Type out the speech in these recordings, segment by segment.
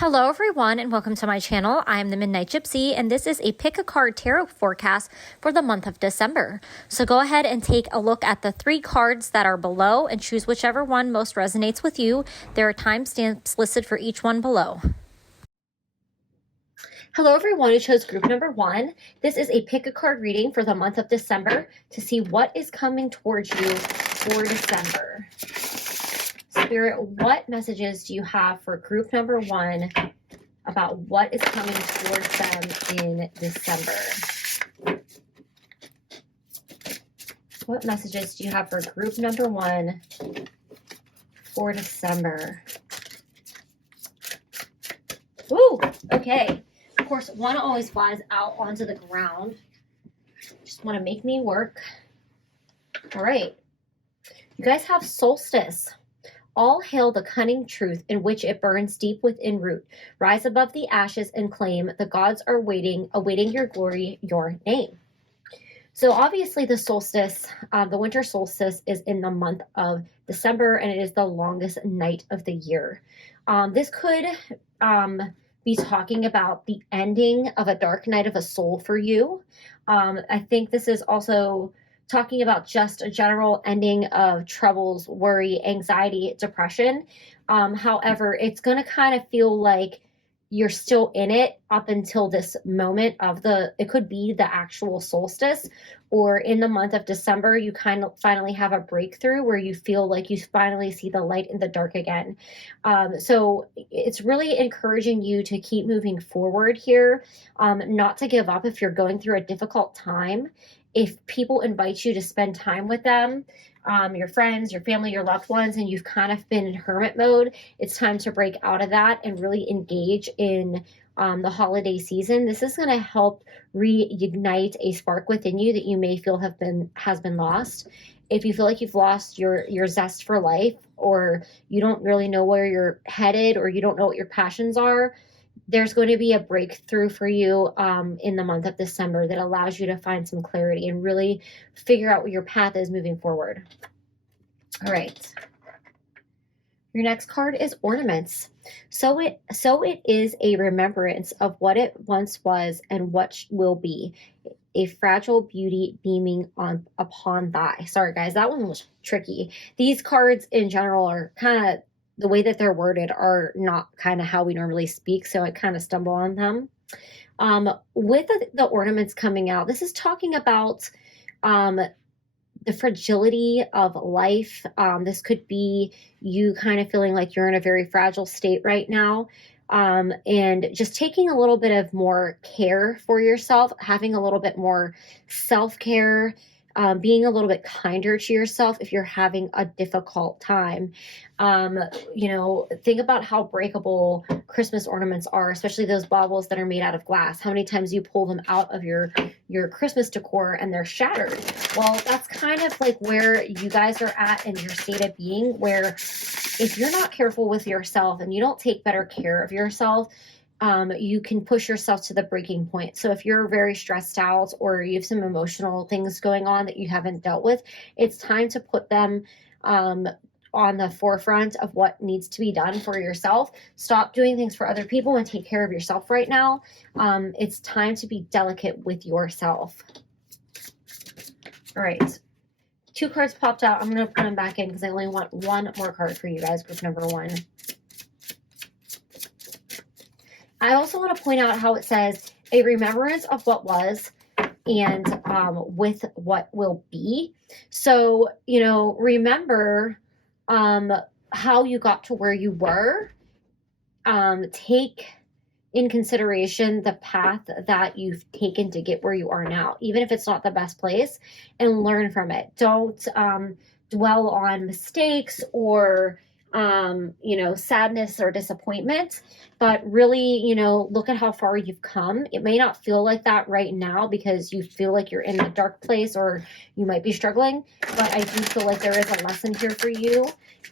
Hello everyone and welcome to my channel. I am the Midnight Gypsy and this is a pick a card tarot forecast for the month of December. So go ahead and take a look at the 3 cards that are below and choose whichever one most resonates with you. There are timestamps listed for each one below. Hello everyone who chose group number 1. This is a pick a card reading for the month of December to see what is coming towards you for December. Spirit, what messages do you have for group number 1 about what is coming towards them in December? What messages do you have for group number 1 for December? Ooh, okay. Of course, 1 always flies out onto the ground. Just want to make me work. All right. You guys have solstice. All hail the cunning truth in which it burns deep within root. Rise above the ashes and claim the gods are waiting, awaiting your glory, your name. So obviously the solstice, the winter solstice is in the month of December and it is the longest night of the year. This could be talking about the ending of a dark night of a soul for you. I think this is also talking about just a general ending of troubles, worry, anxiety, depression. However, it's going to kind of feel like you're still in it up until this moment of it could be the actual solstice, or in the month of December, you kind of finally have a breakthrough where you feel like you finally see the light in the dark again. So it's really encouraging you to keep moving forward here, not to give up if you're going through a difficult time. If people invite you to spend time with them, your friends, your family, your loved ones, and you've kind of been in hermit mode, it's time to break out of that and really engage in the holiday season. This is going to help reignite a spark within you that you may feel has been lost. If you feel like you've lost your zest for life, or you don't really know where you're headed, or you don't know what your passions are, there's going to be a breakthrough for you in the month of December that allows you to find some clarity and really figure out what your path is moving forward. All right. Your next card is ornaments. So it is a remembrance of what it once was and what will be. A fragile beauty beaming upon thy. Sorry guys, that one was tricky. These cards in general are kind of, the way that they're worded are not kind of how we normally speak, so I kind of stumble on them. With the ornaments coming out, this is talking about the fragility of life. This could be you kind of feeling like you're in a very fragile state right now, and just taking a little bit of more care for yourself, having a little bit more self-care, being a little bit kinder to yourself if you're having a difficult time. Think about how breakable Christmas ornaments are, especially those baubles that are made out of glass. How many times you pull them out of your Christmas decor and they're shattered? Well, that's kind of like where you guys are at in your state of being, where if you're not careful with yourself and you don't take better care of yourself, you can push yourself to the breaking point. So if you're very stressed out or you have some emotional things going on that you haven't dealt with, it's time to put them on the forefront of what needs to be done for yourself. Stop doing things for other people and take care of yourself right now. It's time to be delicate with yourself. All right. 2 cards popped out. I'm going to put them back in because I only want 1 more card for you guys, group number 1. I also want to point out how it says a remembrance of what was and with what will be. So, remember how you got to where you were. Take in consideration the path that you've taken to get where you are now, even if it's not the best place, and learn from it. Don't dwell on mistakes or sadness or disappointment, but really, look at how far you've come. It may not feel like that right now because you feel like you're in a dark place or you might be struggling, but I do feel like there is a lesson here for you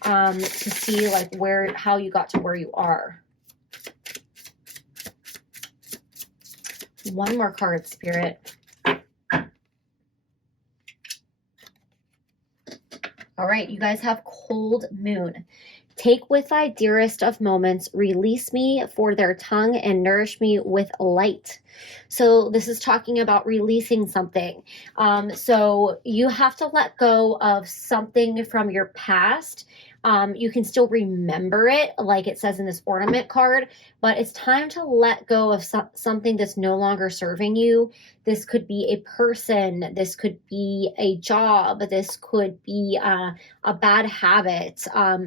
to see like how you got to where you are. 1 more card, Spirit. All right, you guys have cold moon. Take with thy dearest of moments, release me for their tongue and nourish me with light. So this is talking about releasing something. So you have to let go of something from your past. You can still remember it, like it says in this ornament card, but it's time to let go of something that's no longer serving you. This could be a person, this could be a job, this could be a bad habit,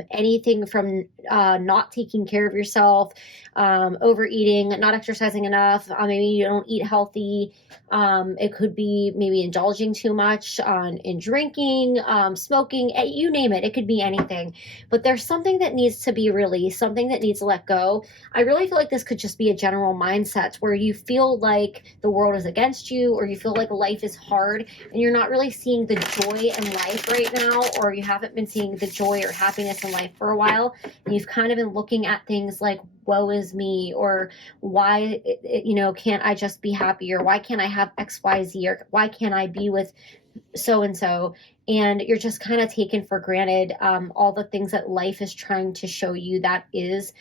anything from not taking care of yourself, overeating, not exercising enough, maybe you don't eat healthy. It could be maybe indulging too much in drinking, smoking, you name it. It could be anything. But there's something that needs to be released, something that needs to let go. I really feel like this could just be a general mindset where you feel like the world is against you, or you feel like life is hard and you're not really seeing the joy in life right now, or you haven't been seeing the joy or happiness in life for a while. And you've kind of been looking at things like, woe is me, or why, can't I just be happy, or why can't I have XYZ, or why can't I be with so-and-so, and you're just kind of taken for granted all the things that life is trying to show you that is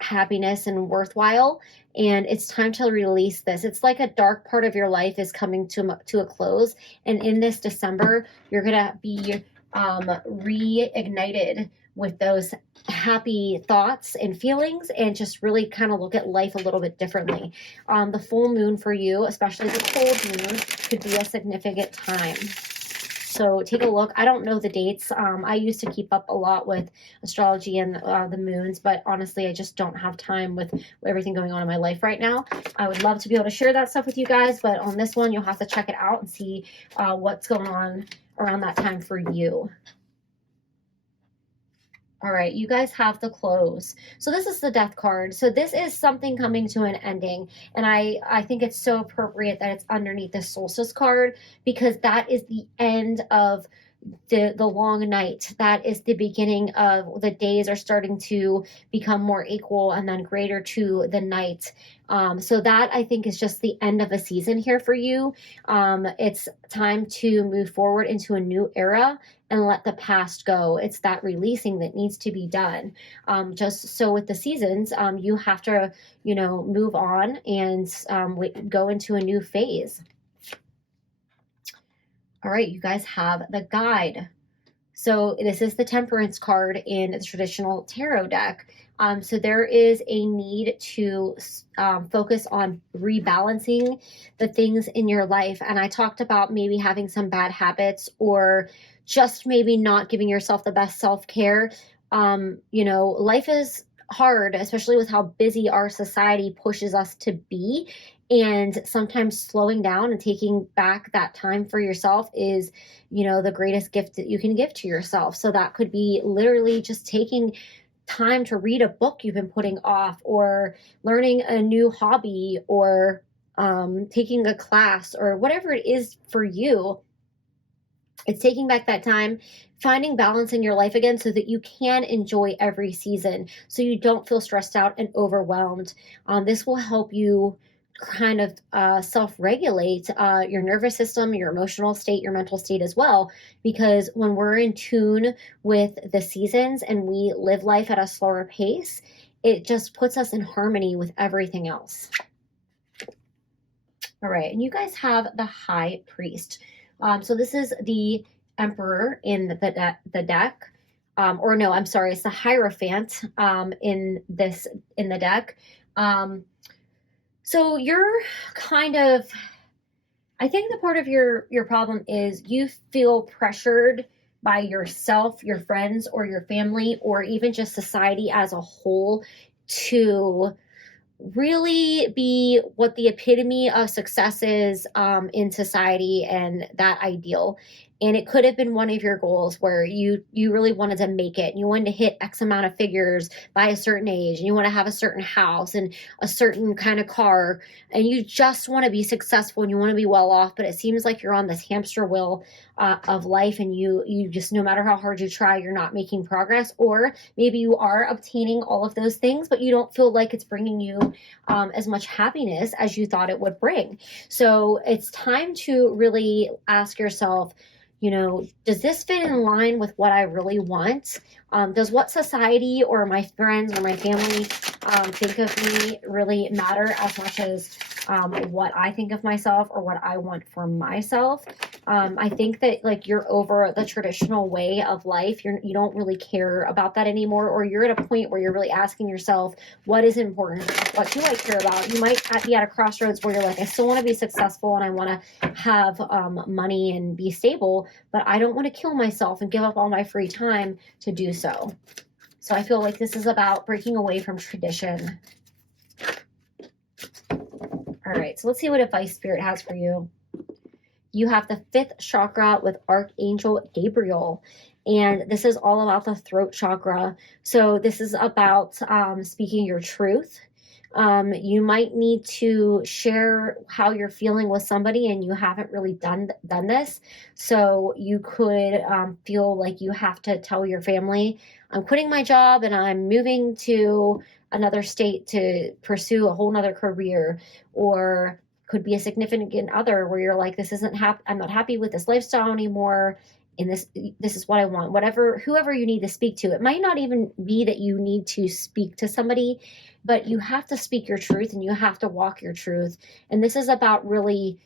happiness and worthwhile. And it's time to release this. It's like a dark part of your life is coming to a close, and in this December you're gonna be reignited with those happy thoughts and feelings, and just really kind of look at life a little bit differently. The full moon for you, especially the cold moon, could be a significant time. So take a look. I don't know the dates. I used to keep up a lot with astrology and the moons, but honestly, I just don't have time with everything going on in my life right now. I would love to be able to share that stuff with you guys, but on this one, you'll have to check it out and see what's going on around that time for you. All right, you guys have the close. So this is the death card. So this is something coming to an ending. And I think it's so appropriate that it's underneath the solstice card, because that is the end of the long night. That is the beginning of the days are starting to become more equal and then greater to the night. So that, I think, is just the end of a season here for you. It's time to move forward into a new era and let the past go. It's that releasing that needs to be done. Just so with the seasons, you have to, move on and go into a new phase. All right, you guys have the guide. So this is the temperance card in the traditional tarot deck. So there is a need to focus on rebalancing the things in your life. And I talked about maybe having some bad habits, or just maybe not giving yourself the best self-care. Life is hard, especially with how busy our society pushes us to be. And sometimes slowing down and taking back that time for yourself is, the greatest gift that you can give to yourself. So that could be literally just taking time to read a book you've been putting off, or learning a new hobby, or taking a class, or whatever it is for you. It's taking back that time, finding balance in your life again so that you can enjoy every season, so you don't feel stressed out and overwhelmed. This will help you kind of self-regulate your nervous system, your emotional state, your mental state as well, because when we're in tune with the seasons and we live life at a slower pace, it just puts us in harmony with everything else. All right, and you guys have the High Priest. So this is the Emperor in the deck. Or no, I'm sorry, it's the Hierophant in the deck. So you're kind of, I think the part of your problem is you feel pressured by yourself, your friends, or your family, or even just society as a whole to really be what the epitome of success is in society and that ideal. And it could have been one of your goals where you really wanted to make it. You wanted to hit X amount of figures by a certain age, and you want to have a certain house and a certain kind of car, and you just want to be successful and you want to be well off. But it seems like you're on this hamster wheel of life, and you just, no matter how hard you try, you're not making progress. Or maybe you are obtaining all of those things, but you don't feel like it's bringing you as much happiness as you thought it would bring. So it's time to really ask yourself, You know, does this fit in line with what I really want? Does what society or my friends or my family think of me really matter as much as what I think of myself or what I want for myself? I think that like you're over the traditional way of life. You don't really care about that anymore, or you're at a point where you're really asking yourself, what is important? What do I care about? You might be at a crossroads where you're like, I still want to be successful and I want to have money and be stable, but I don't want to kill myself and give up all my free time to do so. So I feel like this is about breaking away from tradition. All right, so let's see what advice Spirit has for you. You have the 5th chakra with Archangel Gabriel. And this is all about the throat chakra. So this is about speaking your truth. You might need to share how you're feeling with somebody and you haven't really done this. So you could feel like you have to tell your family, I'm quitting my job and I'm moving to another state to pursue a whole nother career, or could be a significant other where you're like, this isn't I'm not happy with this lifestyle anymore. And this is what I want. Whoever you need to speak to. It might not even be that you need to speak to somebody, but you have to speak your truth and you have to walk your truth. And this is about really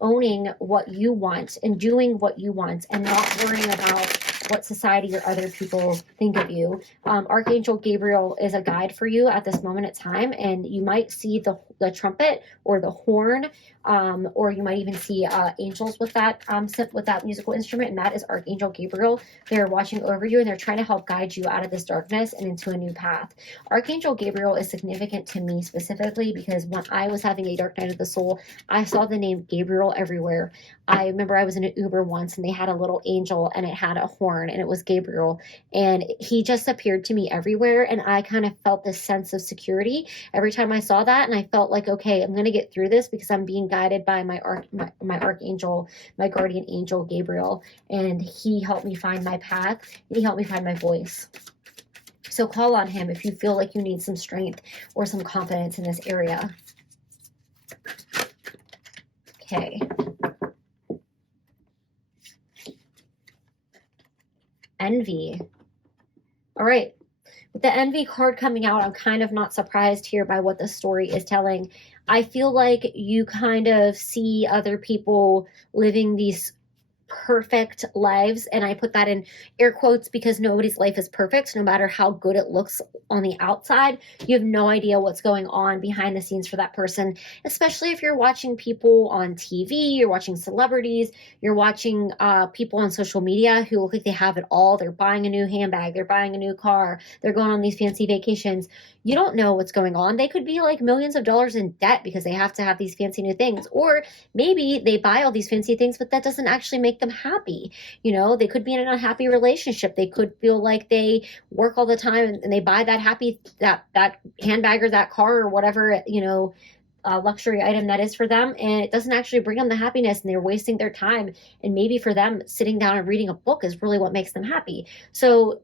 owning what you want and doing what you want and not worrying about what society or other people think of you. Archangel Gabriel is a guide for you at this moment in time, and you might see the trumpet or the horn, or you might even see angels with that musical instrument, and that is Archangel Gabriel. They're watching over you and they're trying to help guide you out of this darkness and into a new path. Archangel Gabriel is significant to me specifically because when I was having a dark night of the soul, I saw the name Gabriel everywhere. I remember I was in an Uber once and they had a little angel and it had a horn and it was Gabriel, and he just appeared to me everywhere, and I kind of felt this sense of security every time I saw that, and I felt like, okay, I'm going to get through this because I'm being guided by my archangel, my guardian angel Gabriel, and he helped me find my path and he helped me find my voice. So call on him if you feel like you need some strength or some confidence in this area. Okay. Envy. All right. With the envy card coming out, I'm kind of not surprised here by what the story is telling. I feel like you kind of see other people living these perfect lives, and I put that in air quotes because nobody's life is perfect. No matter how good it looks on the outside, you have no idea what's going on behind the scenes for that person, especially if you're watching people on TV, you're watching celebrities, you're watching people on social media who look like they have it all. They're buying a new handbag, they're buying a new car, they're going on these fancy vacations. You don't know what's going on. They could be like millions of dollars in debt because they have to have these fancy new things, or maybe they buy all these fancy things, but that doesn't actually make them happy. You know, they could be in an unhappy relationship. They could feel like they work all the time and they buy that that handbag or that car or whatever, you know, luxury item that is for them, and it doesn't actually bring them the happiness, and they're wasting their time. And maybe for them, sitting down and reading a book is really what makes them happy. So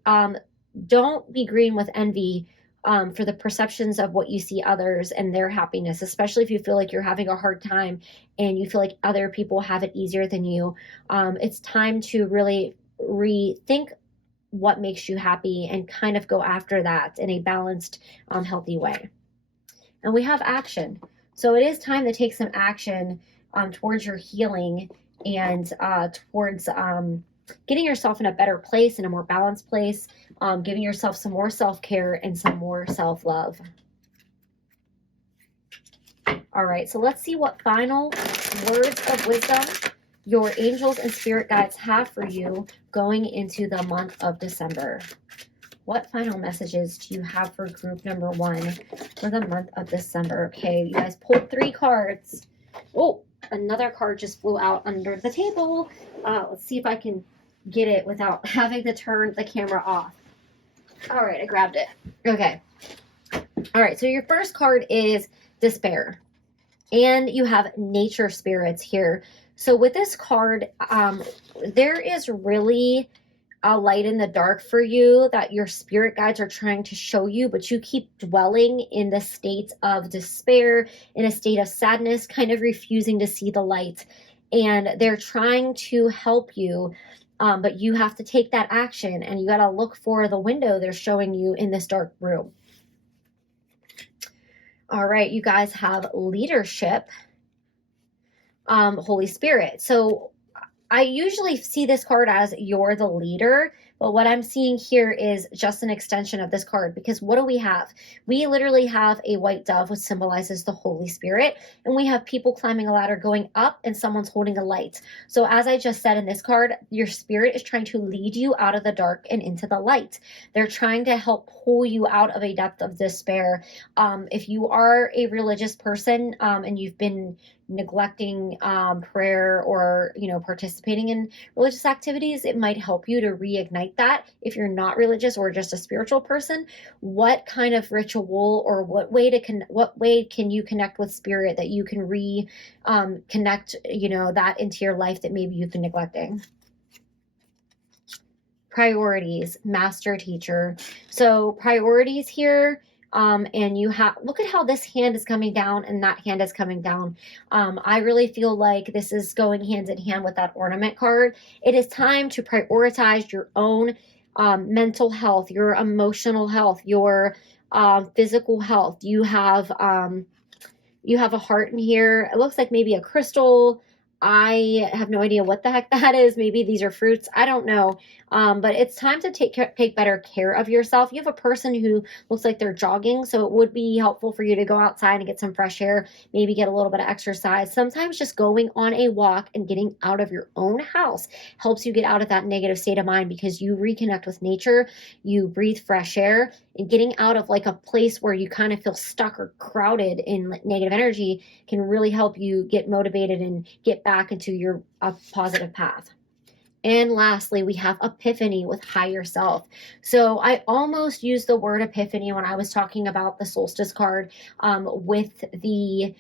don't be green with envy for the perceptions of what you see others and their happiness, especially if you feel like you're having a hard time and you feel like other people have it easier than you. It's time to really rethink what makes you happy and kind of go after that in a balanced, healthy way. And we have action. So it is time to take some action towards your healing and towards getting yourself in a better place, in a more balanced place, giving yourself some more self-care and some more self-love. All right, so let's see what final words of wisdom your angels and spirit guides have for you going into the month of December. What final messages do you have for group number 1 for the month of December? Okay, you guys pulled 3 cards. Oh, another card just flew out under the table. Let's see if I can get it without having to turn the camera off. All right, I grabbed it. Okay. All right, so your first card is despair. And you have nature spirits here. So with this card, there is really a light in the dark for you that your spirit guides are trying to show you, but you keep dwelling in the state of despair, in a state of sadness, kind of refusing to see the light. and they're trying to help you, but you have to take that action, and you got to look for the window they're showing you in this dark room. All right, you guys have leadership, Holy Spirit. So I usually see this card as you're the leader, but what I'm seeing here is just an extension of this card, because what do we have? We literally have a white dove, which symbolizes the Holy Spirit, and we have people climbing a ladder going up, and someone's holding a light. So as I just said in this card, your spirit is trying to lead you out of the dark and into the light. They're trying to help pull you out of a depth of despair. If you are a religious person, and you've been neglecting prayer, or participating in religious activities, it might help you to reignite that. If you're not religious or just a spiritual person, what kind of ritual, or what way can you connect with spirit that you can connect that into your life that maybe you've been neglecting? Priorities, master teacher. So priorities here. And you have, look at how this hand is coming down and that hand is coming down. I really feel like this is going hand in hand with that ornament card. It is time to prioritize your own mental health, your emotional health, your physical health. You have a heart in here. It looks like maybe a crystal. I have no idea what the heck that is. Maybe these are fruits. I don't know. But it's time to take better care of yourself. You have a person who looks like they're jogging, so it would be helpful for you to go outside and get some fresh air, maybe get a little bit of exercise. Sometimes just going on a walk and getting out of your own house helps you get out of that negative state of mind, because you reconnect with nature, you breathe fresh air, and getting out of like a place where you kind of feel stuck or crowded in negative energy can really help you get motivated and get back into your positive path. And lastly, we have epiphany with higher self. So I almost used the word epiphany when I was talking about the solstice card with the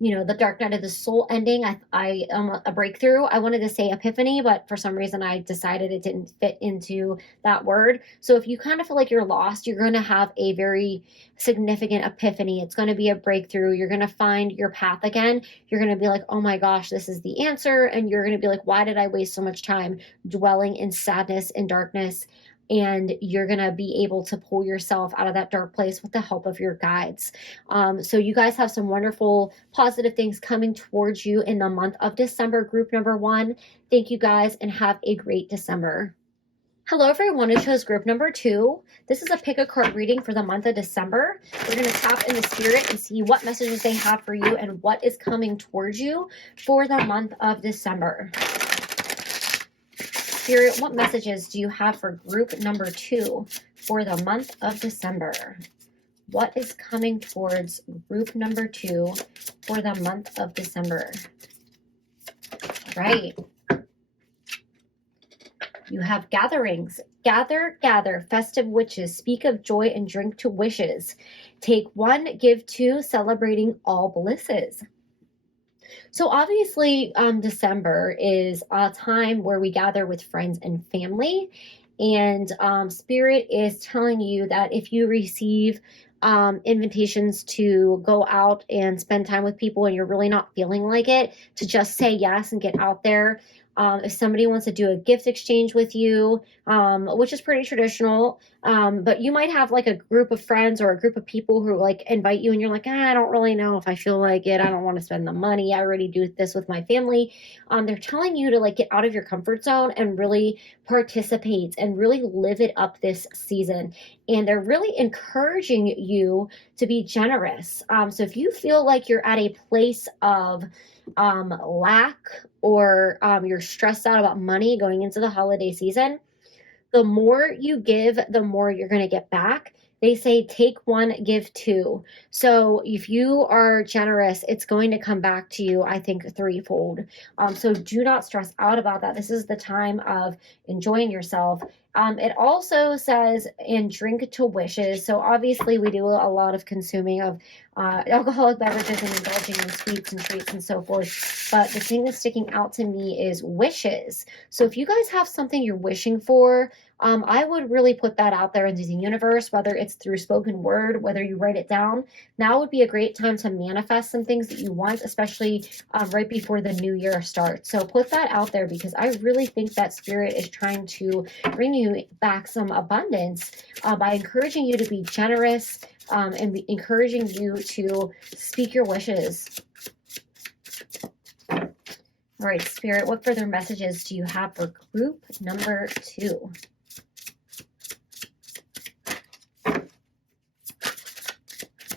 the dark night of the soul ending. I a breakthrough. I wanted to say epiphany, but for some reason I decided it didn't fit into that word. So if you kind of feel like you're lost, you're going to have a very significant epiphany. It's going to be a breakthrough. You're going to find your path again. You're going to be like, oh my gosh, this is the answer. And you're going to be like, why did I waste so much time dwelling in sadness and darkness? And you're going to be able to pull yourself out of that dark place with the help of your guides. So you guys have some wonderful positive things coming towards you in the month of December, group number 1. Thank you guys, and have a great December. Hello everyone who chose group number 2. This is a pick a card reading for the month of December. We're going to tap in the spirit and see what messages they have for you and what is coming towards you for the month of December. Spirit, what messages do you have for group number 2 for the month of December? What is coming towards group number 2 for the month of December? Right. You have gatherings. Gather, gather, festive witches, speak of joy and drink to wishes. Take 1, give 2, celebrating all blisses. So obviously, December is a time where we gather with friends and family, and Spirit is telling you that if you receive invitations to go out and spend time with people and you're really not feeling like it, to just say yes and get out there. If somebody wants to do a gift exchange with you, which is pretty traditional, but you might have like a group of friends or a group of people who like invite you and you're like, I don't really know if I feel like it. I don't want to spend the money. I already do this with my family. They're telling you to like get out of your comfort zone and really participate and really live it up this season. And they're really encouraging you to be generous. So if you feel like you're at a place of lack, or you're stressed out about money going into the holiday season, the more you give, the more you're going to get back. They say take 1, give 2. So if you are generous, it's going to come back to you, I think, threefold. So do not stress out about that. This is the time of enjoying yourself. It also says, and drink to wishes. So obviously we do a lot of consuming of alcoholic beverages and indulging in sweets and treats and so forth. But the thing that's sticking out to me is wishes. So if you guys have something you're wishing for, I would really put that out there into the universe, whether it's through spoken word, whether you write it down. Now would be a great time to manifest some things that you want, especially right before the new year starts. So put that out there, because I really think that Spirit is trying to bring you back some abundance by encouraging you to be generous and encouraging you to speak your wishes. All right, Spirit, what further messages do you have for group number 2?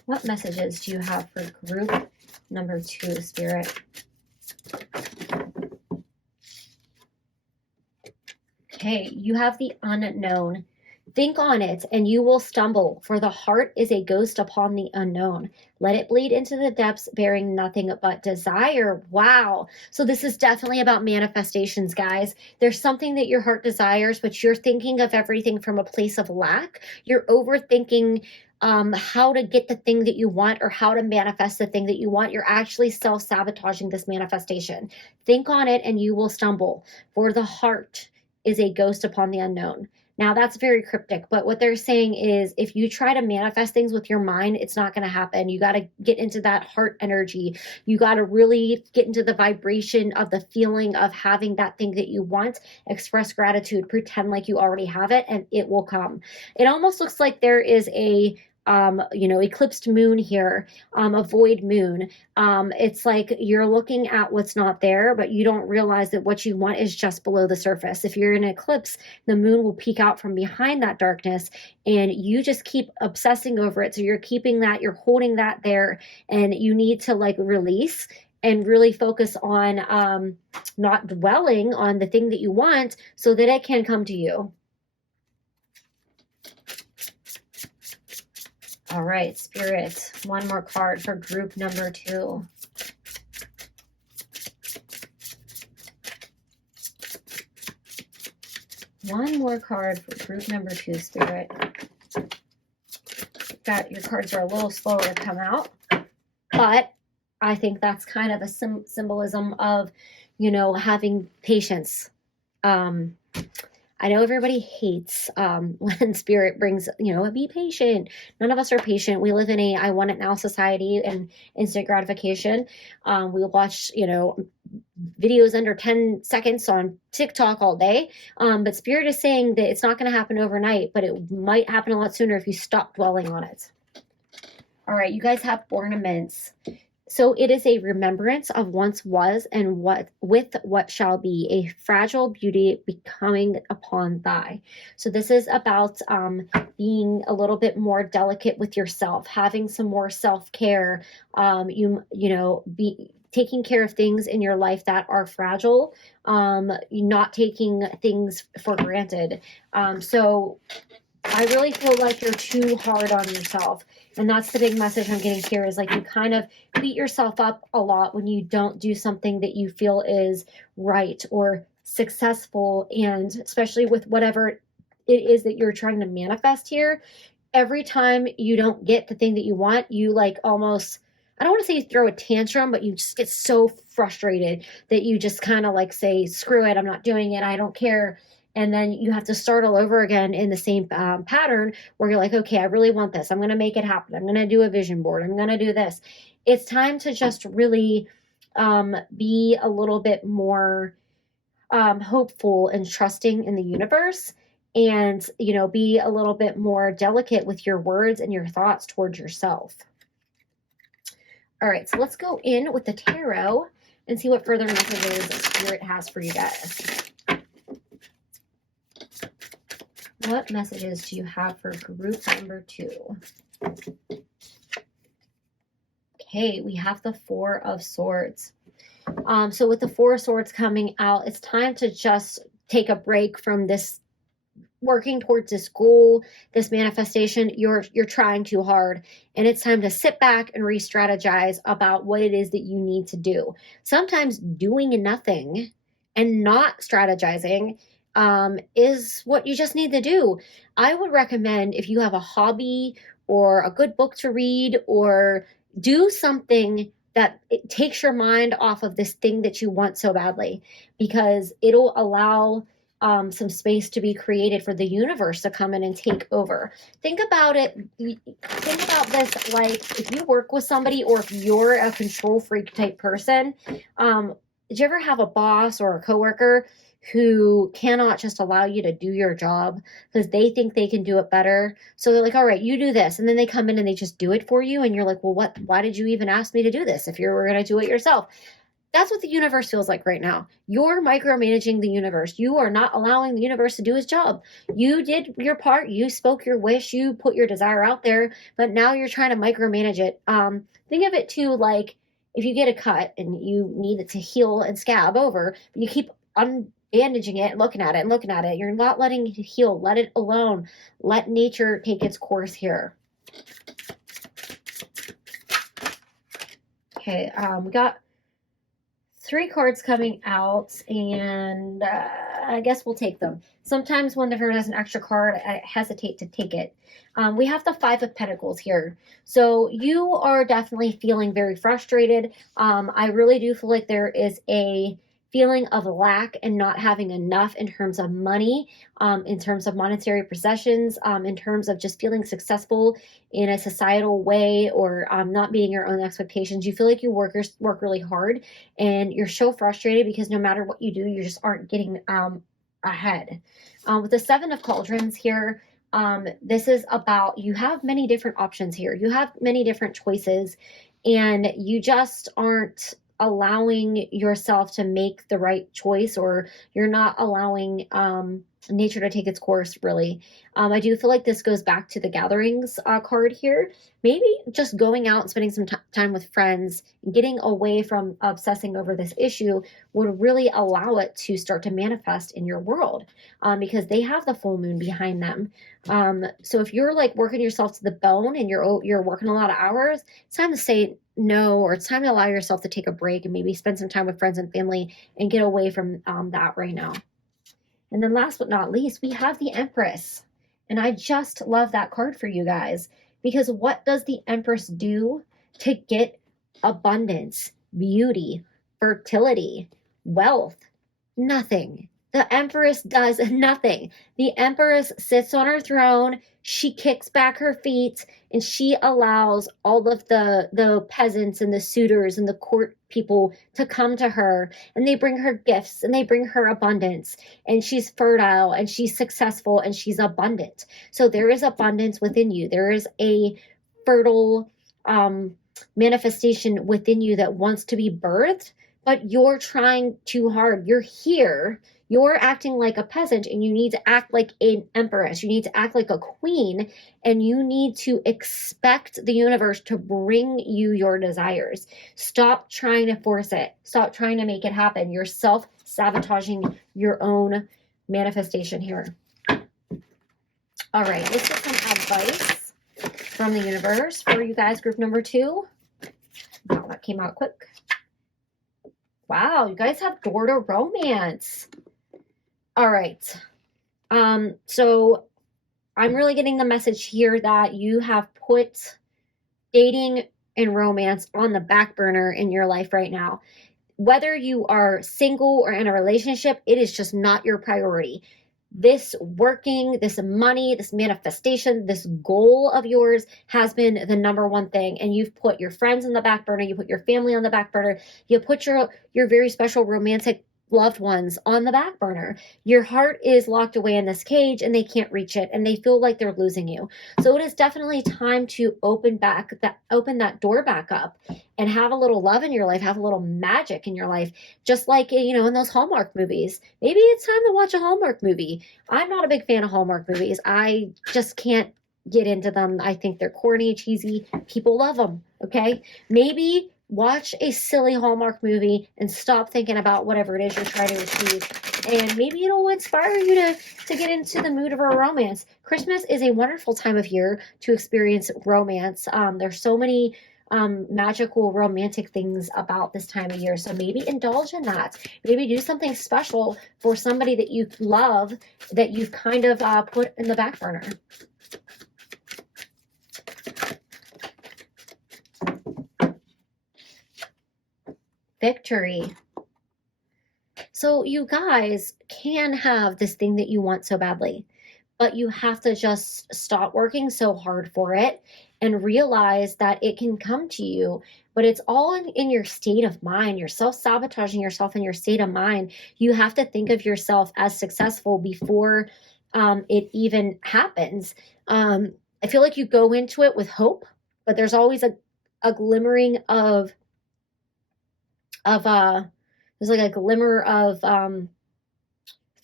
What messages do you have for group number 2, Spirit? Okay, you have the unknown. Think on it, and you will stumble, for the heart is a ghost upon the unknown. Let it bleed into the depths, bearing nothing but desire. Wow. So this is definitely about manifestations, guys. There's something that your heart desires, but you're thinking of everything from a place of lack. You're overthinking how to get the thing that you want, or how to manifest the thing that you want. You're actually self-sabotaging this manifestation. Think on it, and you will stumble, for the heart is a ghost upon the unknown. Now that's very cryptic, but what they're saying is if you try to manifest things with your mind, it's not going to happen. You got to get into that heart energy. You got to really get into the vibration of the feeling of having that thing that you want. Express gratitude, pretend like you already have it, and it will come. It almost looks like there is a eclipsed moon here, a void moon. It's like you're looking at what's not there, but you don't realize that what you want is just below the surface. If you're in an eclipse, the moon will peek out from behind that darkness, and you just keep obsessing over it. So you're keeping that, you're holding that there, and you need to like release and really focus on not dwelling on the thing that you want, so that it can come to you. All right, Spirit, one more card for group number 2. One more card for group number 2, Spirit. Your cards are a little slower to come out, but I think that's kind of a symbolism of, having patience. I know everybody hates when Spirit brings, be patient. None of us are patient. We live in a I want it now society and instant gratification. We watch, videos under 10 seconds on TikTok all day. But Spirit is saying that it's not going to happen overnight, but it might happen a lot sooner if you stop dwelling on it. All right, you guys have ornaments. So it is a remembrance of once was and what shall be, a fragile beauty becoming upon thigh. So this is about being a little bit more delicate with yourself, having some more self-care, be taking care of things in your life that are fragile, not taking things for granted. So I really feel like you're too hard on yourself. And that's the big message I'm getting here, is like you kind of beat yourself up a lot when you don't do something that you feel is right or successful. And especially with whatever it is that you're trying to manifest here, every time you don't get the thing that you want, you like almost, I don't want to say throw a tantrum, but you just get so frustrated that you just kind of like say, screw it, I'm not doing it, I don't care. And then you have to start all over again in the same pattern where you're like, okay, I really want this. I'm going to make it happen. I'm going to do a vision board. I'm going to do this. It's time to just really be a little bit more hopeful and trusting in the universe, and, be a little bit more delicate with your words and your thoughts towards yourself. All right, so let's go in with the tarot and see what further messages Spirit has for you guys. What messages do you have for group number 2? Okay, we have the Four of Swords. So with the Four of Swords coming out, it's time to just take a break from this working towards this goal, this manifestation. You're trying too hard, and it's time to sit back and re-strategize about what it is that you need to do. Sometimes doing nothing and not strategizing is what you just need to do. I would recommend, if you have a hobby or a good book to read, or do something that it takes your mind off of this thing that you want so badly, because it'll allow some space to be created for the universe to come in and take over. Think about it. Think about this like if you work with somebody or if you're a control freak type person. Did you ever have a boss or a coworker who cannot just allow you to do your job because they think they can do it better? So they're like, all right, you do this. And then they come in and they just do it for you. And you're like, well, why did you even ask me to do this if you were going to do it yourself? That's what the universe feels like right now. You're micromanaging the universe. You are not allowing the universe to do its job. You did your part. You spoke your wish. You put your desire out there, but now you're trying to micromanage it. Think of it too like if you get a cut and you need it to heal and scab over, but you keep bandaging it and looking at it and looking at it. You're not letting it heal. Let it alone. Let nature take its course here. Okay, we got 3 cards coming out, and I guess we'll take them. Sometimes when the River has an extra card, I hesitate to take it. We have the 5 of Pentacles here. So you are definitely feeling very frustrated. I really do feel like there is a feeling of lack and not having enough in terms of money, in terms of monetary possessions, in terms of just feeling successful in a societal way, or not meeting your own expectations. You feel like you work really hard and you're so frustrated because no matter what you do, you just aren't getting ahead. With the 7 of Cauldrons here, this is about you have many different options here. You have many different choices and you just aren't allowing yourself to make the right choice, or you're not allowing nature to take its course, really. I do feel like this goes back to the gatherings card here. Maybe just going out and spending some time with friends and getting away from obsessing over this issue would really allow it to start to manifest in your world, because they have the full moon behind them. So if you're like working yourself to the bone and you're working a lot of hours, it's time to say no, or it's time to allow yourself to take a break and maybe spend some time with friends and family and get away from that right now. And then last but not least, we have the Empress. And I just love that card for you guys, because what does the Empress do to get abundance, beauty, fertility, wealth? Nothing. The Empress does nothing. The Empress sits on her throne, she kicks back her feet, and she allows all of the peasants and the suitors and the court people to come to her, and they bring her gifts and they bring her abundance, and she's fertile and she's successful and she's abundant. So there is abundance within you. There is a fertile manifestation within you that wants to be birthed, but you're trying too hard. You're here. You're acting like a peasant and you need to act like an empress. You need to act like a queen, and you need to expect the universe to bring you your desires. Stop trying to force it. Stop trying to make it happen. You're self-sabotaging your own manifestation here. All right, let's get some advice from the universe for you guys, group number 2. Wow, that came out quick. Wow, you guys have door to romance. All right. So I'm really getting the message here that you have put dating and romance on the back burner in your life right now. Whether you are single or in a relationship, it is just not your priority. This working, this money, this manifestation, this goal of yours has been the number one thing. And you've put your friends on the back burner. You put your family on the back burner. You put your very special romantic loved ones on the back burner. Your heart is locked away in this cage and they can't reach it and they feel like they're losing you. So it is definitely time to open that door back up and have a little love in your life, have a little magic in your life, just like, in those Hallmark movies. Maybe it's time to watch a Hallmark movie. I'm not a big fan of Hallmark movies. I just can't get into them. I think they're corny, cheesy. People love them, okay? Maybe watch a silly Hallmark movie and stop thinking about whatever it is you're trying to achieve. And maybe it'll inspire you to get into the mood of a romance. Christmas is a wonderful time of year to experience romance. There's so many magical romantic things about this time of year. So maybe indulge in that. Maybe do something special for somebody that you love that you've kind of put in the back burner. Victory. So you guys can have this thing that you want so badly, but you have to just stop working so hard for it and realize that it can come to you. But it's all in your state of mind. You're self-sabotaging yourself in your state of mind. You have to think of yourself as successful before it even happens. I feel like you go into it with hope, but there's always a glimmering of there's like a glimmer of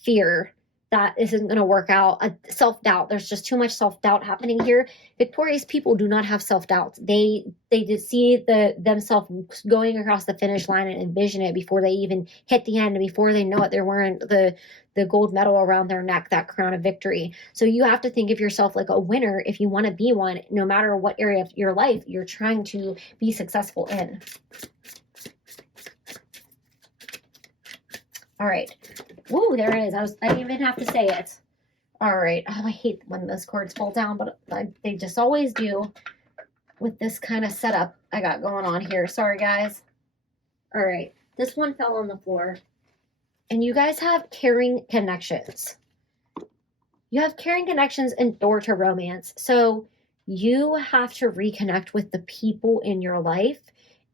fear that isn't going to work out. Self-doubt. There's just too much self-doubt happening here. Victorious people do not have self-doubt. They just see themselves going across the finish line and envision it before they even hit the end, and before they know it, they're wearing the gold medal around their neck, that crown of victory. So you have to think of yourself like a winner if you want to be one, no matter what area of your life you're trying to be successful in. All right. Woo, there it is. I didn't even have to say it. All right. Oh, I hate when those cards fall down, but they just always do with this kind of setup I got going on here. Sorry, guys. All right. This one fell on the floor. And you guys have caring connections. You have caring connections and door to romance. So you have to reconnect with the people in your life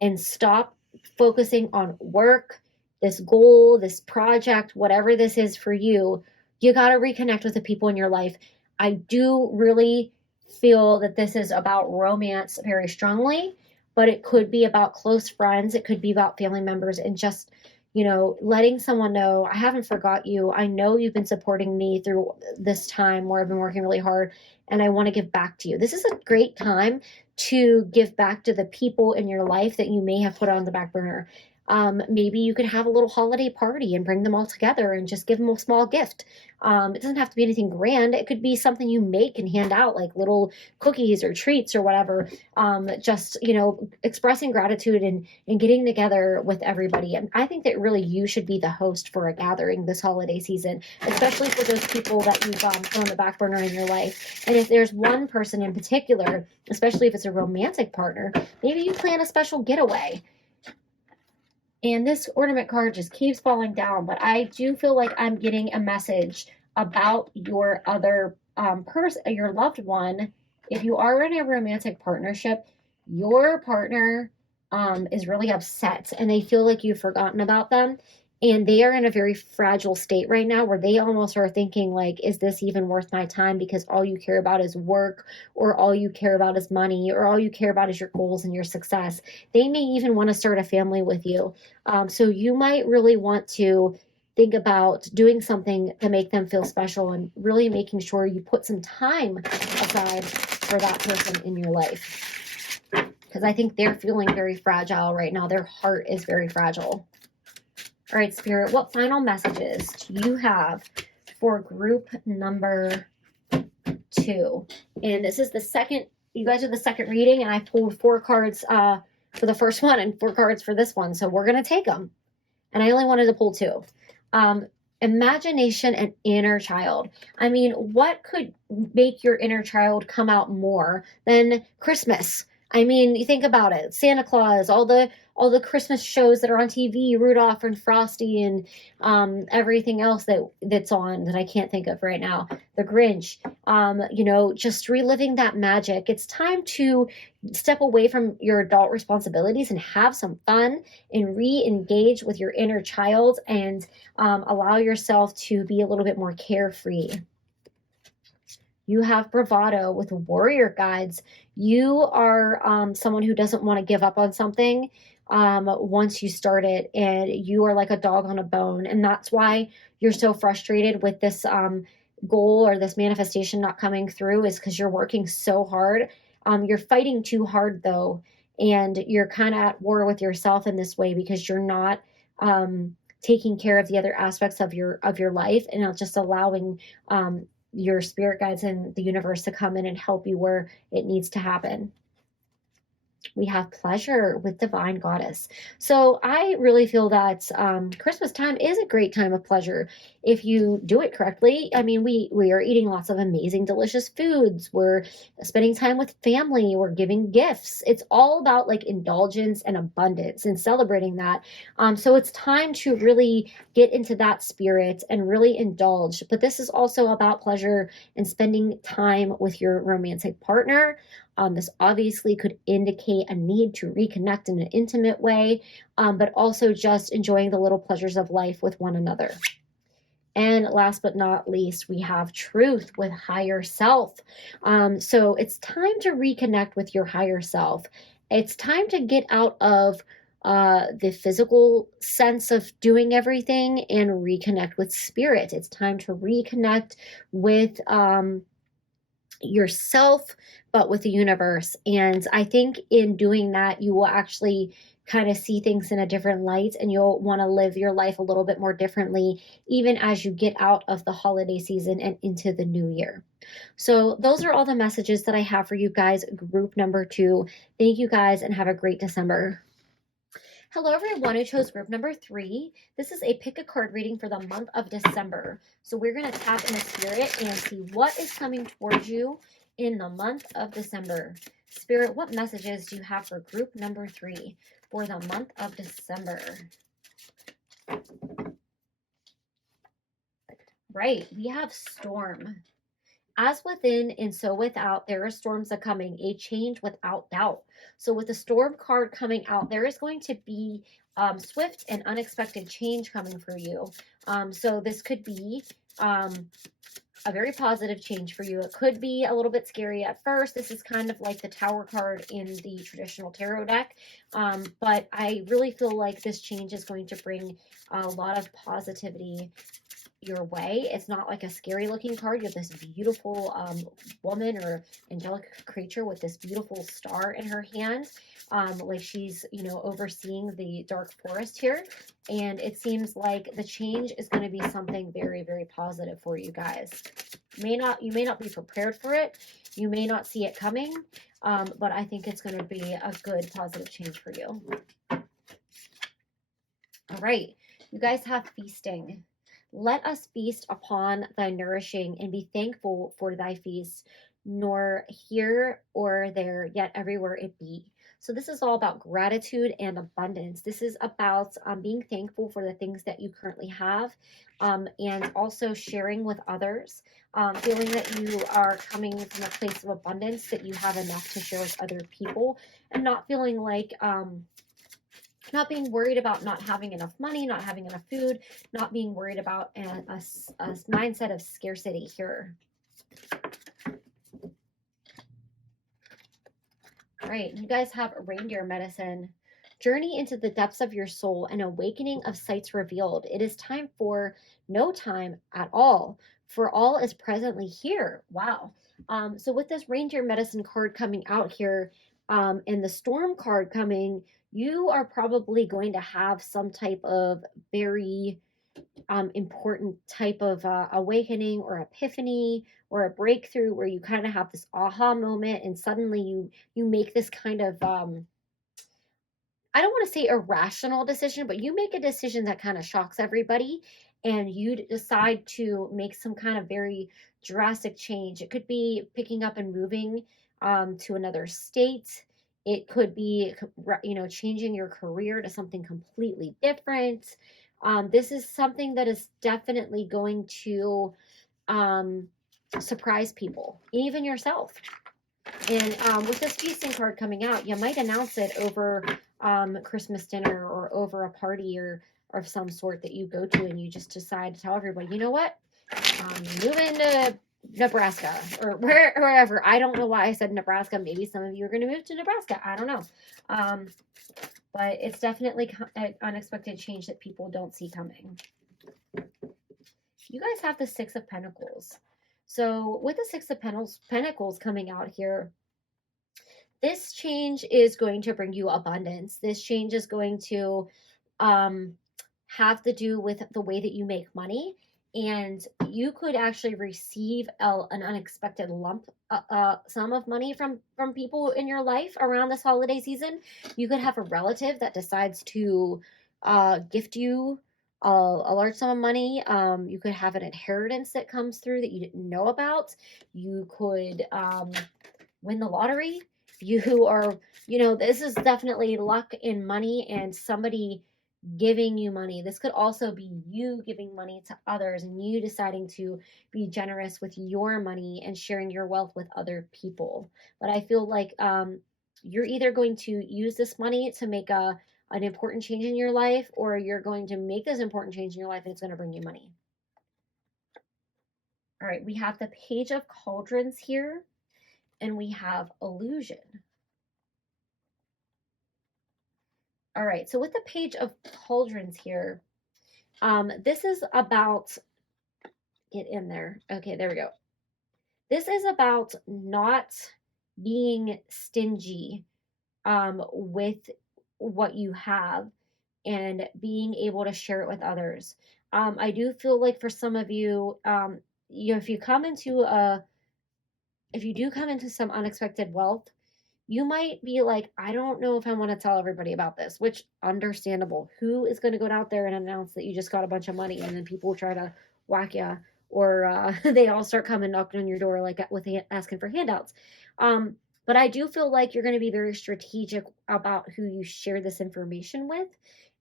and stop focusing on work, this goal, this project, whatever this is for you. You got to reconnect with the people in your life. I do really feel that this is about romance very strongly, but it could be about close friends. It could be about family members, and just, letting someone know, I haven't forgot you. I know you've been supporting me through this time where I've been working really hard, and I want to give back to you. This is a great time to give back to the people in your life that you may have put on the back burner. Maybe you could have a little holiday party and bring them all together and just give them a small gift. It doesn't have to be anything grand. It could be something you make and hand out, like little cookies or treats or whatever. Just, expressing gratitude and getting together with everybody. And I think that really you should be the host for a gathering this holiday season, especially for those people that you've put on the back burner in your life. And if there's one person in particular, especially if it's a romantic partner, maybe you plan a special getaway. And this ornament card just keeps falling down, but I do feel like I'm getting a message about your other person, your loved one. If you are in a romantic partnership, your partner is really upset and they feel like you've forgotten about them. And they are in a very fragile state right now where they almost are thinking like, is this even worth my time? Because all you care about is work, or all you care about is money, or all you care about is your goals and your success. They may even want to start a family with you. So you might really want to think about doing something to make them feel special and really making sure you put some time aside for that person in your life. Because I think they're feeling very fragile right now. Their heart is very fragile. All right, Spirit, what final messages do you have for group number 2? And this is the second, you guys are the second reading, and I pulled 4 cards for the first one and 4 cards for this one. So we're going to take them. And I only wanted to pull 2. Imagination and inner child. I mean, what could make your inner child come out more than Christmas? I mean, you think about it. Santa Claus, all the Christmas shows that are on TV, Rudolph and Frosty and everything else that's on that I can't think of right now. The Grinch, just reliving that magic. It's time to step away from your adult responsibilities and have some fun and re-engage with your inner child and allow yourself to be a little bit more carefree. You have bravado with warrior guides. You are someone who doesn't want to give up on something once you start it, and you are like a dog on a bone. And that's why you're so frustrated with this goal or this manifestation not coming through, is because you're working so hard. You're fighting too hard though, and you're kind of at war with yourself in this way because you're not taking care of the other aspects of your life and just allowing your spirit guides and the universe to come in and help you where it needs to happen. We have pleasure with divine goddess. So I really feel that Christmas time is a great time of pleasure if you do it correctly. I mean, we are eating lots of amazing, delicious foods. We're spending time with family. We're giving gifts. It's all about like indulgence and abundance and celebrating that. So it's time to really get into that spirit and really indulge. But this is also about pleasure and spending time with your romantic partner. This obviously could indicate a need to reconnect in an intimate way, but also just enjoying the little pleasures of life with one another. And last but not least, we have truth with higher self. So it's time to reconnect with your higher self. It's time to get out of the physical sense of doing everything and reconnect with spirit. It's time to reconnect with yourself, but with the universe. And I think in doing that, you will actually kind of see things in a different light, and you'll want to live your life a little bit more differently, even as you get out of the holiday season and into the new year. So those are all the messages that I have for you guys, group number 2. Thank you guys, and have a great December. Hello, everyone who chose group number 3. This is a pick a card reading for the month of December. So we're going to tap in the spirit and see what is coming towards you in the month of December. Spirit, what messages do you have for group number 3 for the month of December? Right, we have storm. As within and so without, there are storms are coming, a change without doubt. So with the storm card coming out, there is going to be swift and unexpected change coming for you. So this could be a very positive change for you. It could be a little bit scary at first. This is kind of like the Tower card in the traditional tarot deck. But I really feel like this change is going to bring a lot of positivity your way. It's not like a scary looking card. You have this beautiful woman or angelic creature with this beautiful star in her hand, like she's, you know, overseeing the dark forest here. And it seems like the change is going to be something very, very positive for you guys. You may not be prepared for it. You may not see it coming, but I think it's going to be a good positive change for you. All right, you guys have feasting. Let us feast upon thy nourishing, and be thankful for thy feast, nor here or there, yet everywhere it be. So this is all about gratitude and abundance. This is about being thankful for the things that you currently have, and also sharing with others, feeling that you are coming from a place of abundance, that you have enough to share with other people, and not feeling like not being worried about not having enough money, not having enough food, not being worried about a mindset of scarcity here. All right, you guys have reindeer medicine. Journey into the depths of your soul, an awakening of sights revealed. It is time for no time at all, for all is presently here. Wow. So with this reindeer medicine card coming out here, and the storm card coming, you are probably going to have some type of very important type of awakening or epiphany or a breakthrough, where you kind of have this aha moment, and suddenly you make this kind of I don't want to say irrational decision, but you make a decision that kind of shocks everybody, and you decide to make some kind of very drastic change. It could be picking up and moving to another state. It could be, you know, changing your career to something completely different. This is something that is definitely going to surprise people, even yourself. And with this feasting card coming out, you might announce it over Christmas dinner or over a party or of some sort that you go to, and you just decide to tell everybody, you know what, I'm moving to Nebraska or wherever. I don't know why I said Nebraska. Maybe some of you are going to move to Nebraska. I don't know. But it's definitely an unexpected change that people don't see coming. You guys have the Six of Pentacles. So with the Six of Pentacles coming out here, this change is going to bring you abundance. This change is going to have to do with the way that you make money. and you could actually receive an unexpected sum of money from people in your life around this holiday season. You could have a relative that decides to gift you a large sum of money. You could have an inheritance that comes through that you didn't know about. You could win the lottery. You are, this is definitely luck in money and somebody giving you money. This could also be you giving money to others and you deciding to be generous with your money and sharing your wealth with other people. But I feel like you're either going to use this money to make an important change in your life, or you're going to make this important change in your life and it's going to bring you money. All right, we have the Page of Cauldrons here, and we have Illusion. All right, so with the Page of Cauldrons here, this is about, get in there. Okay, there we go. This is about not being stingy with what you have and being able to share it with others. I do feel like for some of you, if you do come into some unexpected wealth, you might be like, I don't know if I want to tell everybody about this, which understandable. Who is going to go out there and announce that you just got a bunch of money and then people try to whack you, or they all start coming knocking on your door like asking for handouts. But I do feel like you're going to be very strategic about who you share this information with,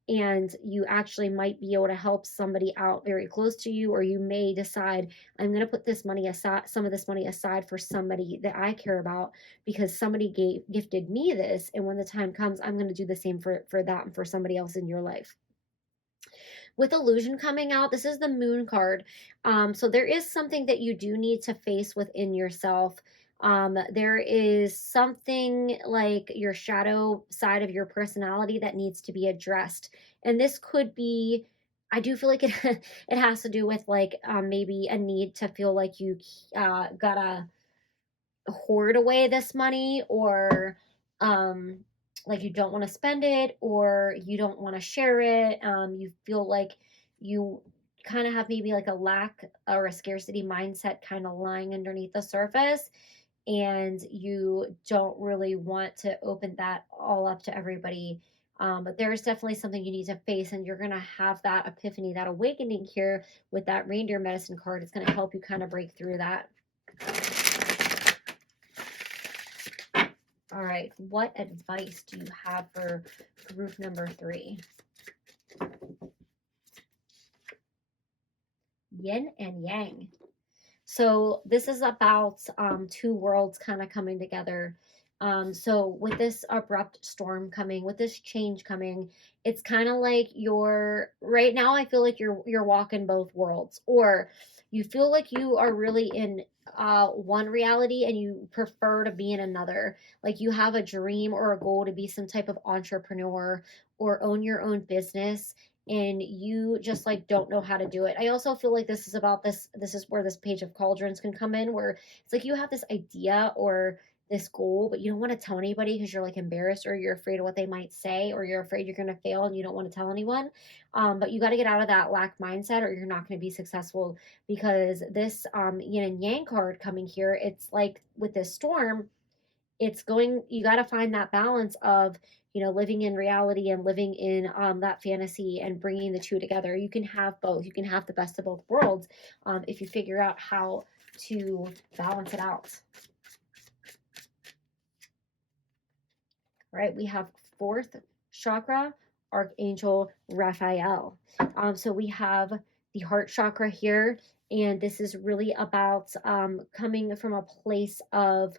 and you actually might be able to help somebody out very close to you, or you may decide, I'm going to put this money aside, some of this money aside for somebody that I care about, because somebody gifted me this, and when the time comes, I'm going to do the same for that and for somebody else in your life. With Illusion coming out, this is the Moon card. So there is something that you do need to face within yourself. There is something like your shadow side of your personality that needs to be addressed. And this could be, I do feel like it, it has to do with like maybe a need to feel like you gotta hoard away this money, or like you don't want to spend it, or you don't want to share it. You feel like you kind of have maybe like a lack or a scarcity mindset kind of lying underneath the surface, and you don't really want to open that all up to everybody. But there's definitely something you need to face, and you're going to have that epiphany, that awakening here with that reindeer medicine card. It's going to help you kind of break through that. All right, what advice do you have for group number 3? Yin and Yang. So this is about two worlds kind of coming together. So with this abrupt storm coming, with this change coming, it's kind of like right now I feel like you're walking both worlds, or you feel like you are really in one reality and you prefer to be in another. Like you have a dream or a goal to be some type of entrepreneur or own your own business, and you just like don't know how to do it. I also feel like this is where this Page of Cauldrons can come in, where it's like you have this idea or this goal, but you don't want to tell anybody because you're like embarrassed, or you're afraid of what they might say, or you're afraid you're going to fail and you don't want to tell anyone. But you got to get out of that lack mindset, or you're not going to be successful, because this yin and yang card coming here, it's like with this storm, you got to find that balance of living in reality and living in that fantasy, and bringing the two together. You can have both. You can have the best of both worlds if you figure out how to balance it out. All right, we have 4th chakra, Archangel Raphael. So we have the heart chakra here, and this is really about coming from a place of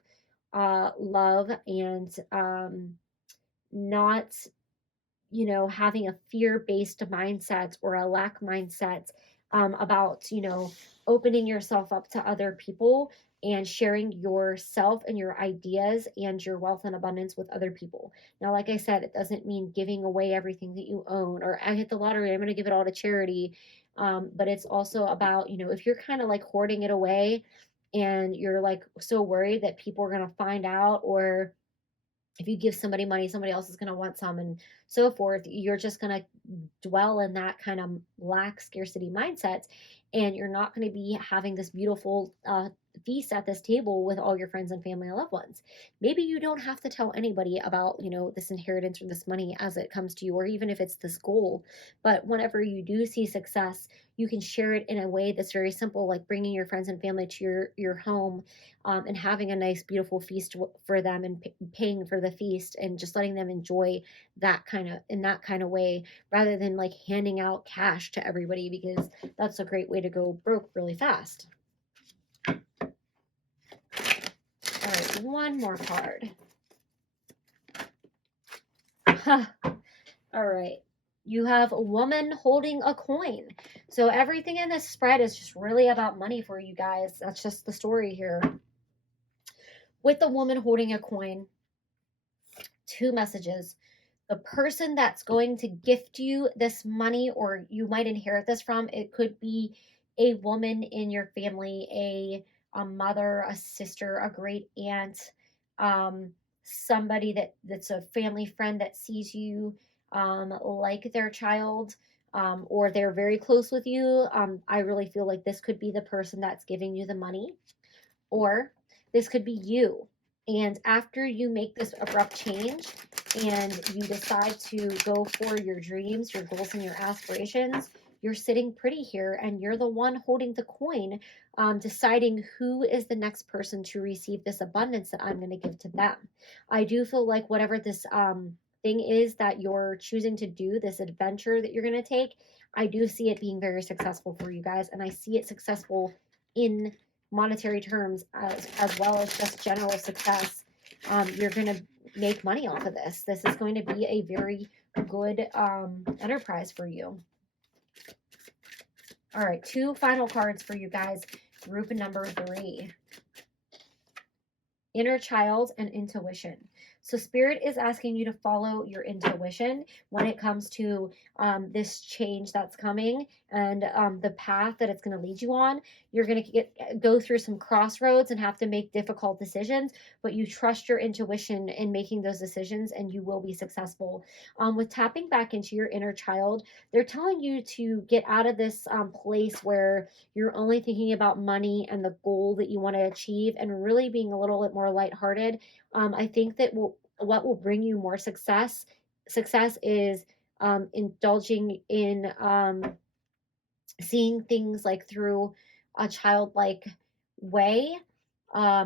love, and not having a fear-based mindset or a lack mindset, about opening yourself up to other people and sharing yourself and your ideas and your wealth and abundance with other people. Now, like I said, it doesn't mean giving away everything that you own, or I hit the lottery, I'm going to give it all to charity. But it's also about, if you're kind of like hoarding it away and you're like so worried that people are going to find out, or if you give somebody money, somebody else is going to want some, and so forth. You're just going to dwell in that kind of lack scarcity mindset, and you're not going to be having this beautiful feast at this table with all your friends and family and loved ones. Maybe you don't have to tell anybody about, this inheritance or this money as it comes to you, or even if it's this goal. But whenever you do see success, you can share it in a way that's very simple, like bringing your friends and family to your home, and having a nice, beautiful feast for them, and paying for the feast, and just letting them enjoy that kind of way, rather than like handing out cash to everybody, because that's a great way to go broke really fast. All right, one more card. All right. You have a woman holding a coin. So everything in this spread is just really about money for you guys. That's just the story here. With the woman holding a coin, two messages. The person that's going to gift you this money, or you might inherit this from, it could be a woman in your family, a mother, a sister, a great aunt, somebody that's a family friend that sees you like their child, or they're very close with you. I really feel like this could be the person that's giving you the money, or this could be you. And after you make this abrupt change and you decide to go for your dreams, your goals, and your aspirations, you're sitting pretty here, and you're the one holding the coin, deciding who is the next person to receive this abundance that I'm going to give to them. I do feel like whatever this thing is that you're choosing to do, this adventure that you're going to take, I do see it being very successful for you guys, and I see it successful in monetary terms, as well as just general success. You're going to make money off of this. This is going to be a very good enterprise for you. All right, two final cards for you guys. Group number 3. Inner child and intuition. So Spirit is asking you to follow your intuition when it comes to this change that's coming, and the path that it's going to lead you on. You're going to go through some crossroads and have to make difficult decisions, but you trust your intuition in making those decisions, and you will be successful. With tapping back into your inner child, they're telling you to get out of this place where you're only thinking about money and the goal that you want to achieve, and really being a little bit more lighthearted. I think that what will bring you more success is indulging in seeing things like through a childlike way. I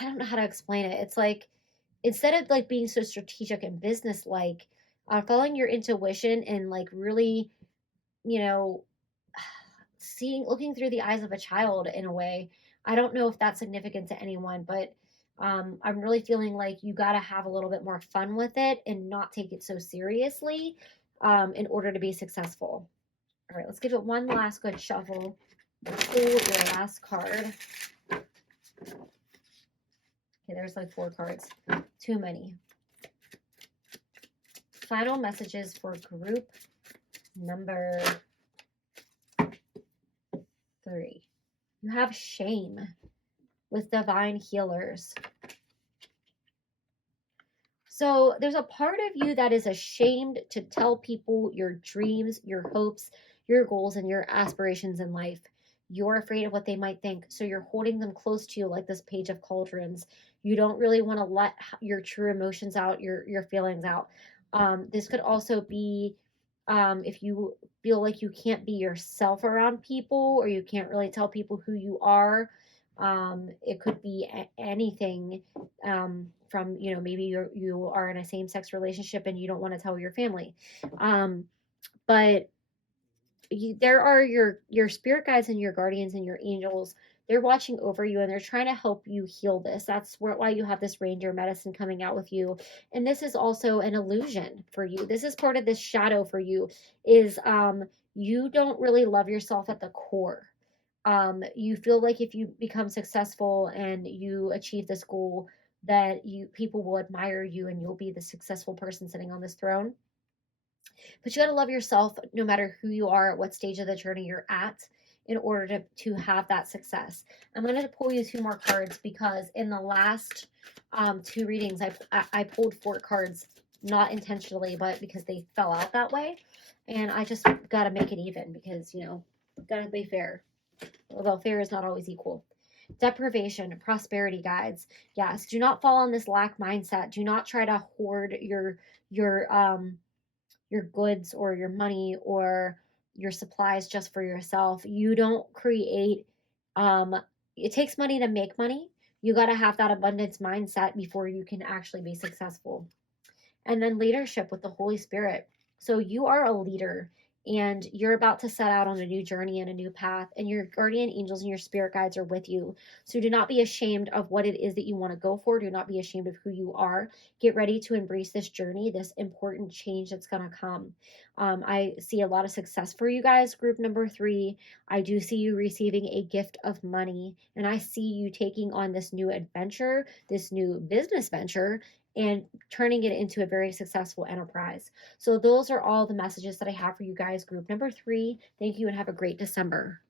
don't know how to explain it. It's like, instead of like being so strategic and business like, following your intuition and like really, looking through the eyes of a child in a way. I don't know if that's significant to anyone, but I'm really feeling like you got to have a little bit more fun with it and not take it so seriously, in order to be successful. All right, let's give it one last good shuffle. Pull your last card. Okay, there's like 4 cards. Too many. Final messages for group number 3. You have shame with divine healers. So there's a part of you that is ashamed to tell people your dreams, your hopes, your goals, and your aspirations in life. You're afraid of what they might think, so you're holding them close to you like this page of cauldrons. You don't really want to let your true emotions out, your feelings out. This could also be if you feel like you can't be yourself around people, or you can't really tell people who you are. It could be anything, from, maybe you are in a same-sex relationship and you don't want to tell your family. But there are your spirit guides and your guardians and your angels. They're watching over you, and they're trying to help you heal this. That's why you have this reindeer medicine coming out with you. And this is also an illusion for you. This is part of this shadow for you, is you don't really love yourself at the core. You feel like if you become successful and you achieve this goal, that people will admire you and you'll be the successful person sitting on this throne. But you got to love yourself no matter who you are, at what stage of the journey you're at. in order to have that success. I'm going to pull you 2 more cards because in the last 2 readings, I pulled 4 cards, not intentionally, but because they fell out that way. And I just got to make it even because, you know, got to be fair. Although fair is not always equal. Deprivation, prosperity guides. Yes, do not fall in this lack mindset. Do not try to hoard your goods or your money or your supplies just for yourself. You don't create it takes money to make money. You got to have that abundance mindset before you can actually be successful. And then leadership with the Holy Spirit. So you are a leader and you're about to set out on a new journey and a new path, and your guardian angels and your spirit guides are with you. So do not be ashamed of what it is that you want to go for. Do not be ashamed of who you are. Get ready to embrace this journey, this important change that's going to come. I see a lot of success for you guys, group number 3. I do see you receiving a gift of money, and I see you taking on this new adventure, this new business venture, and turning it into a very successful enterprise. So those are all the messages that I have for you guys, group number 3. Thank you and have a great December.